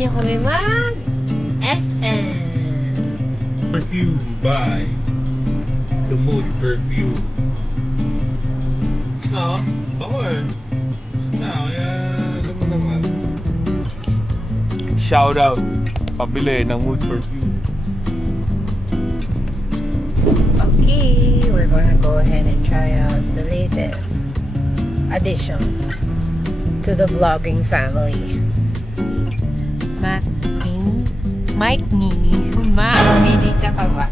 niyo kami mag-FM. Perfume by The Mood Perfume. Oo, ako eh. Kaya alam mo naman. Shout out. Pabili ng Mood Perfume. Okay, we're gonna go ahead and try out the latest addition to the vlogging family. Mike Nini. Mini ka pa ba?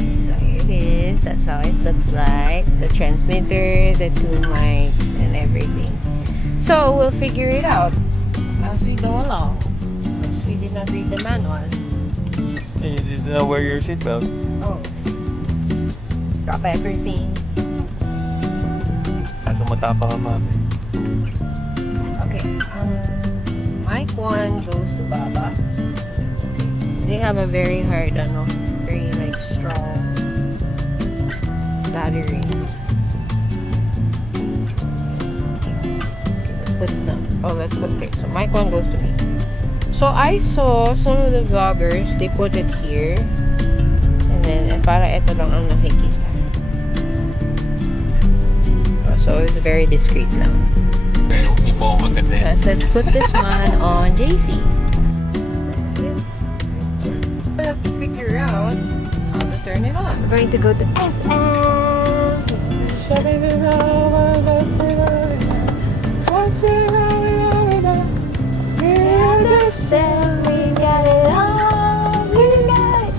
So here it is. That's how it looks like. The transmitter, the two mics, and everything. So we'll figure it out as we go along. Because we did not read the manual. And you did not wear your seatbelt. Oh. Drop everything. Ano matapa ka, mami? Okay. Mic 1 goes to Baba. They have a very hard, very like strong battery. Let's put it. So mic 1 goes to me. So I saw some of the vloggers, they put it here. And then, para ito lang ang nakikita. So it's very discreet lang. Okay, hindi po ako maganda. Let's put this one on JC. I have to figure out how to turn it on. We're going to go to SM.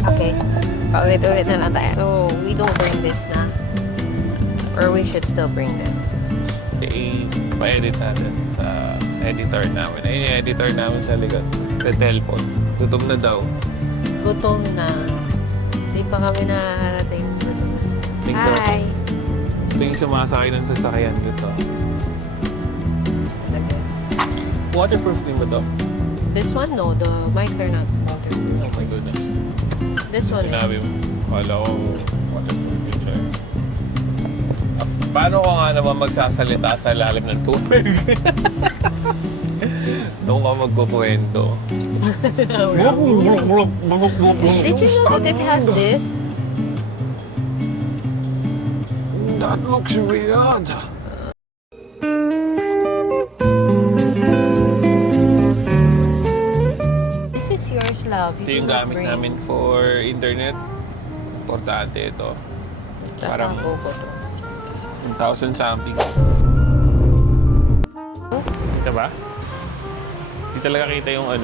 Okay, paulit-ulit na lang tayo. So, we don't bring this na. Or we should still bring this. Pa-edit natin sa editor namin. Ayun yung editor namin sa likod. Sa telephone. Gutom na daw. Gutom na. Hindi pa kami nakarating. Hi! Ito yung sumasakay ng sasakyan dito. Waterproof din ba ito? This one, no. The mics are not waterproof. Oh my goodness. This one is. Sinabi mo. Kala ko waterproof yun siya. Paano ko nga naman magsasalita sa lalim ng tubig? Doon ka magkukwento. Did you know that it has this? That looks weird. This is yours, love. Ito yung gamit namin for internet. Importante ito. Parang Tatapo ko to. 1,000 something. Kita ba? Hindi talaga kita yung ano.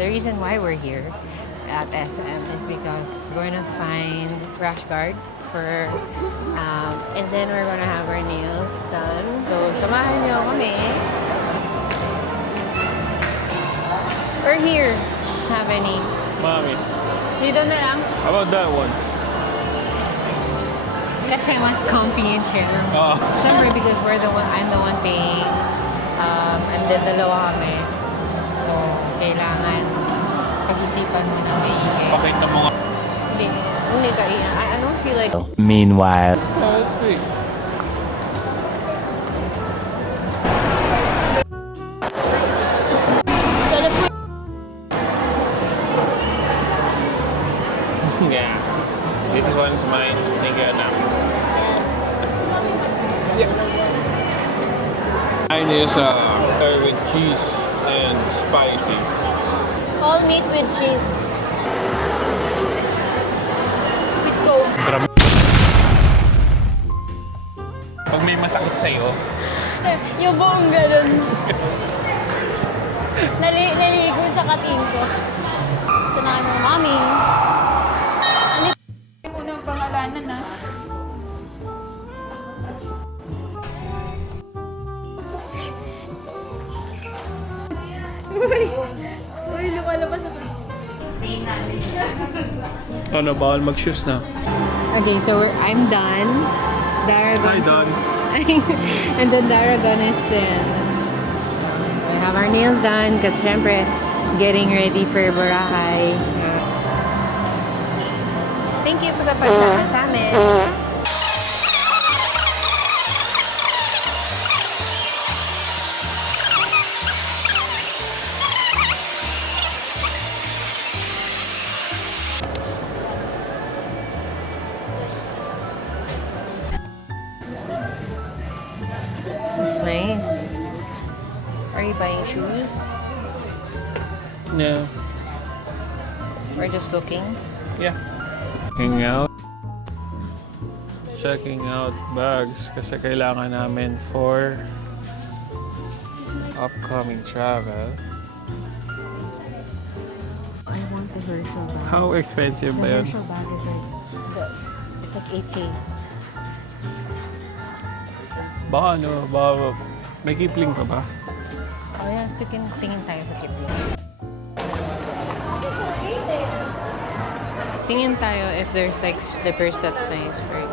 The reason why we're here at SM is because we're gonna find rash guard for and then we're gonna have our nails done. So samahan niyo kami. We're here. Have any? Mami, Dito na lang. how about that one? Kasi mas comfy yung chair. Oh. Siyempre, because I'm the one paying. And then dalawa kami. So, kailangan pag-isipan mo ng maingay. Pakita mo nga. Hindi ka I don't feel like... Meanwhile. So sweet. Yeah. This is one's mine. Thank you, Anak. Yeah. Mine is with cheese and spicy. All meat with cheese. With Coke. Pag may masakit sa'yo, Yung buong ganun. Naligo sa kating ko. Ito na mo, Mami. Ano yung munang pangalanan, ha? Uy, lumalabas ako. ano, bawal mag-shoes na. Okay, so I'm done. Daragon. Hi, Don. And then Daragon is still. We have our nails done because syempre getting ready for Boracay. Thank you po sa pagsama sa amin. shoes. Yeah. We're just looking. Yeah. Checking out. Checking out bags kasi kailangan namin for upcoming travel. I want the Herschel bag. How expensive ba yun? Bag is like, it's like 8K. Baka may kipling pa ba? Oh yeah, tingin tayo sa Kipling. Tingin tayo if there's like slippers that's nice for you.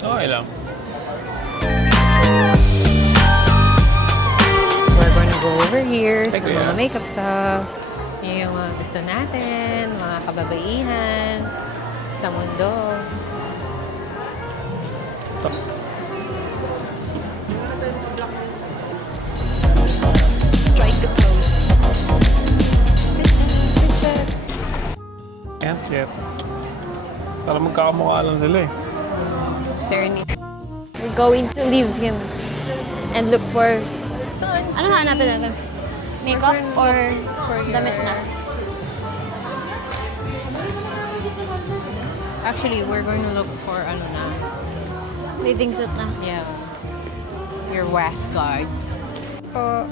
Okay lang. So we're gonna go over here sa Teka, mga yeah. makeup stuff. Yun yung mga gusto natin, mga kababaihan sa mundo. Strike the pose. Can't yet. Para magkakamukha lang sila eh. Staring it. We're going to leave him and look for... Sunscreen. Ano hanapin natin? Makeup or for your... damit na? Actually, we're going to look for ano na. Bathing suit na. Yeah. Your waist guard. Oh.